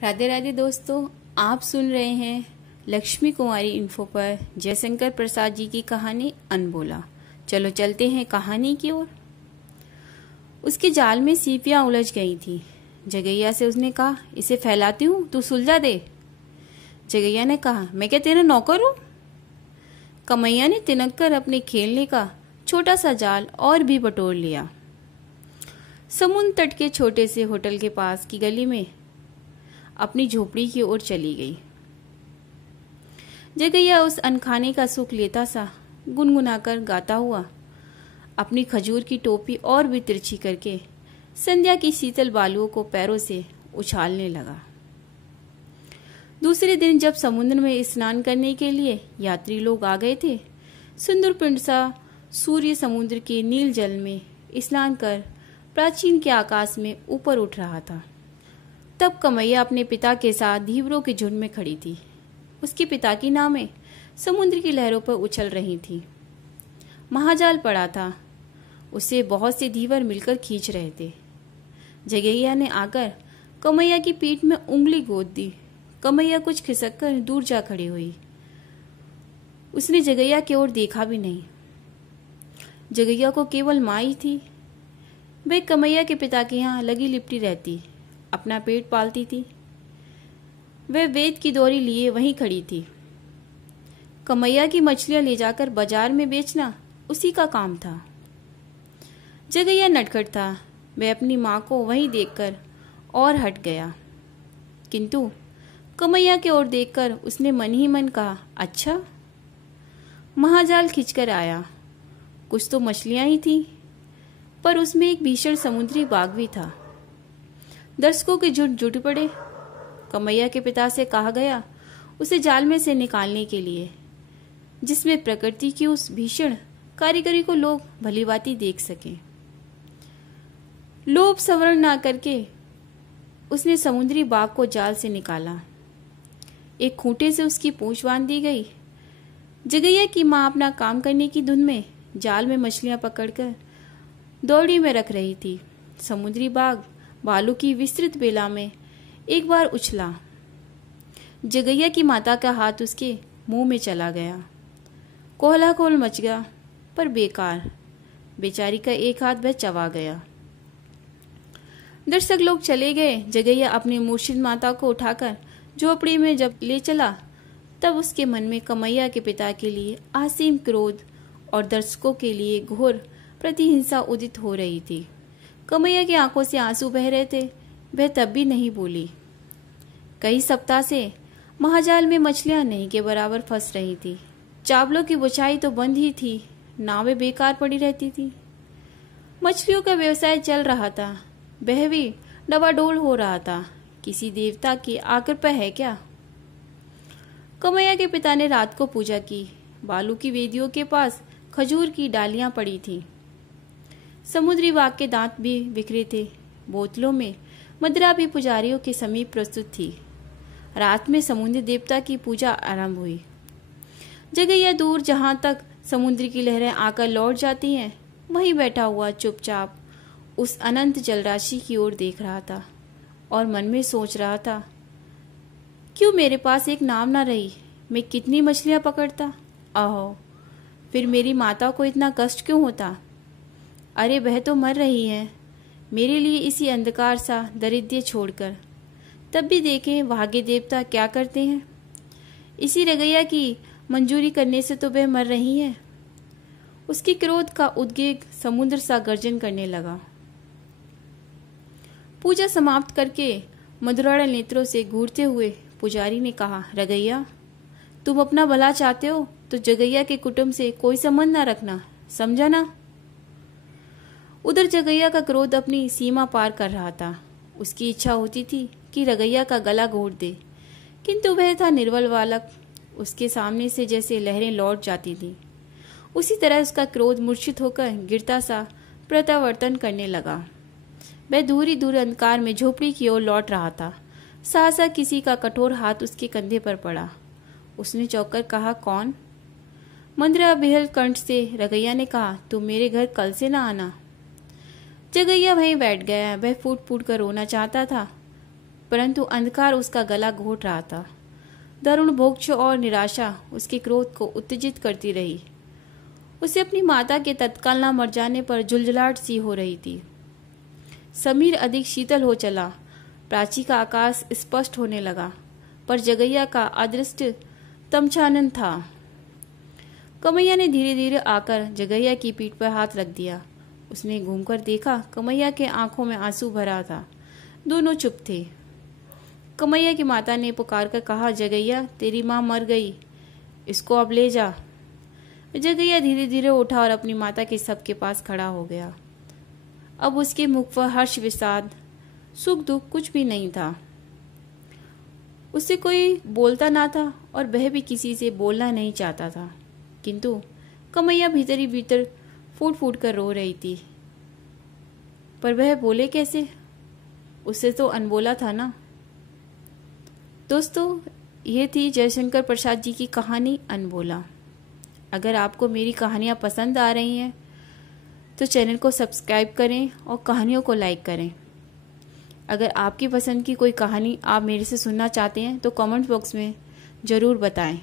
राधे राधे दोस्तों, आप सुन रहे हैं लक्ष्मी कुमारी इन्फो पर जयशंकर प्रसाद जी की कहानी अनबोला। चलो चलते हैं कहानी की ओर। उसके जाल में सीपियां उलझ गई थी। जगैया से उसने कहा, इसे फैलाती हूँ, तू सुलझा दे। जगैया ने कहा, मैं क्या तेरा नौकर हूँ? कमैया ने तिनक कर अपने खेलने का छोटा सा जाल और भी बटोर लिया। समुद्र तट के छोटे से होटल के पास की गली में अपनी झोपड़ी की ओर चली गई। जगैया उस अनखाने का सुख लेता सा गुनगुनाकर गाता हुआ अपनी खजूर की टोपी और भी तिरछी करके संध्या की शीतल बालुओं को पैरों से उछालने लगा। दूसरे दिन जब समुद्र में स्नान करने के लिए यात्री लोग आ गए थे, सुंदर पिंड सा सूर्य समुद्र के नील जल में स्नान कर प्राचीन के आकाश में ऊपर उठ रहा था। तब कमैया अपने पिता के साथ धीवरों के झुंड में खड़ी थी। उसके पिता की नावें समुद्र की लहरों पर उछल रही थी। महाजाल पड़ा था, उसे बहुत से धीवर मिलकर खींच रहे थे। जगैया ने आकर कमैया की पीठ में उंगली गोद दी। कमैया कुछ खिसक कर दूर जा खड़ी हुई। उसने जगैया की ओर देखा भी नहीं। जगैया को केवल माँ ही थी। वह कमैया के पिता के यहाँ लगी लिपटी रहती, अपना पेट पालती थी। वह वेद की डोरी लिए वहीं खड़ी थी। कमैया की मछलियां ले जाकर बाजार में बेचना उसी का काम था। जगैया नटखट था। वह अपनी माँ को वहीं देखकर और हट गया, किंतु कमैया की ओर देखकर उसने मन ही मन कहा, अच्छा। महाजाल खींचकर आया। कुछ तो मछलियां ही थी, पर उसमें एक भीषण समुद्री बाघ भी था। दर्शकों के झुंड जुट पड़े। कमैया के पिता से कहा गया उसे जाल में से निकालने के लिए, जिसमें प्रकृति की उस भीषण कारीगरी को लोग भलीभांति देख सकें। लोभ सवरण ना करके उसने समुद्री बाघ को जाल से निकाला। एक खूंटे से उसकी पूंछ बांध दी गई। जगैया की माँ अपना काम करने की धुन में जाल में मछलियां पकड़कर दौड़ी में रख रही थी। समुद्री बाघ बालू की विस्तृत बेला में एक बार उछला। जगैया की माता का हाथ उसके मुंह में चला गया। कोहलाकोल मच गया, पर बेकार। बेचारी का एक हाथ वह चबा गया। दर्शक लोग चले गए। जगैया अपनी मूर्छित माता को उठाकर झोपड़ी में जब ले चला, तब उसके मन में कमैया के पिता के लिए असीम क्रोध और दर्शकों के लिए घोर प्रतिहिंसा उदित हो रही थी। कमैया की आंखों से आंसू बह रहे थे। वह तब भी नहीं बोली। कई सप्ताह से महाजाल में मछलियां नहीं के बराबर फंस रही थी। चावलों की बुछाई तो बंद ही थी, नावें बेकार पड़ी रहती थी। मछलियों का व्यवसाय चल रहा था, वह भी डबाडोल हो रहा था। किसी देवता की आकृपा है क्या? कमैया के पिता ने रात को पूजा की। बालू की वेदियों के पास खजूर की डालियां पड़ी थी। समुद्री बाघ के दांत भी बिखरे थे। बोतलों में मदिरा भी पुजारियों के समीप प्रस्तुत थी। रात में समुद्र देवता की पूजा आरंभ हुई। जगैया दूर जहां तक समुद्र की लहरें आकर लौट जाती हैं, वहीं बैठा हुआ चुपचाप उस अनंत जलराशि की ओर देख रहा था और मन में सोच रहा था, क्यों मेरे पास एक नाव ना रही? मैं कितनी मछलियां पकड़ता। आहो, फिर मेरी माता को इतना कष्ट क्यों होता? अरे वह तो मर रही है मेरे लिए इसी अंधकार सा दरिद्र छोड़कर। तब भी देखें भाग्य देवता क्या करते हैं। इसी रगैया की मंजूरी करने से तो वह मर रही है। उसके क्रोध का उद्वेग समुद्र सा गर्जन करने लगा। पूजा समाप्त करके मधुराड़ा नेत्रों से घूरते हुए पुजारी ने कहा, रगैया, तुम अपना भला चाहते हो तो जगैया के कुटुंब से कोई संबंध ना रखना, समझा ना? उधर जगैया का क्रोध अपनी सीमा पार कर रहा था। उसकी इच्छा होती थी कि रगैया का गला घोट दे, किंतु वह था निर्बल बालक। उसके सामने से जैसे लहरें लौट जाती थी, उसी तरह उसका क्रोध मूर्छित होकर गिरता सा प्रत्यावर्तन करने लगा। वह दूरी दूर अंधकार में झोपड़ी की ओर लौट रहा था। सहसा किसी का कठोर हाथ उसके कंधे पर पड़ा। उसने चौंक कर कहा, कौन? मंद्रा बेहल कंठ से रगैया ने कहा, तुम मेरे घर कल से ना आना। जगैया वहीं बैठ गया। वह फूट फूट कर रोना चाहता था, परंतु अंधकार उसका गला घोट रहा था। दारुण भोग और निराशा उसके क्रोध को उत्तेजित करती रही। उसे अपनी माता के तत्काल न मर जाने पर झुलझुलाहट सी हो रही थी। समीर अधिक शीतल हो चला। प्राची का आकाश स्पष्ट होने लगा, पर जगैया का अदृष्ट तमचानन था। कमैया ने धीरे धीरे आकर जगैया की पीठ पर हाथ रख दिया। उसने घूमकर देखा, कमैया के आंखों में आंसू भरा था। दोनों चुप थे। कमैया की माता ने पुकार कर कहा, जगैया तेरी माँ मर गई, इसको अब ले जा। जगैया धीरे धीरे उठा और अपनी माता के शव के पास खड़ा हो गया। अब उसके मुख पर हर्ष, विषाद, सुख दुख कुछ भी नहीं था। उससे कोई बोलता ना था और वह भी किसी से बोलना नहीं चाहता था। किंतु कमैया भीतर ही भीतर फूट फूट कर रो रही थी। पर वह बोले कैसे? उससे तो अनबोला था ना। दोस्तों, ये थी जयशंकर प्रसाद जी की कहानी अनबोला। अगर आपको मेरी कहानियाँ पसंद आ रही हैं तो चैनल को सब्सक्राइब करें और कहानियों को लाइक करें। अगर आपकी पसंद की कोई कहानी आप मेरे से सुनना चाहते हैं तो कमेंट बॉक्स में ज़रूर बताएं।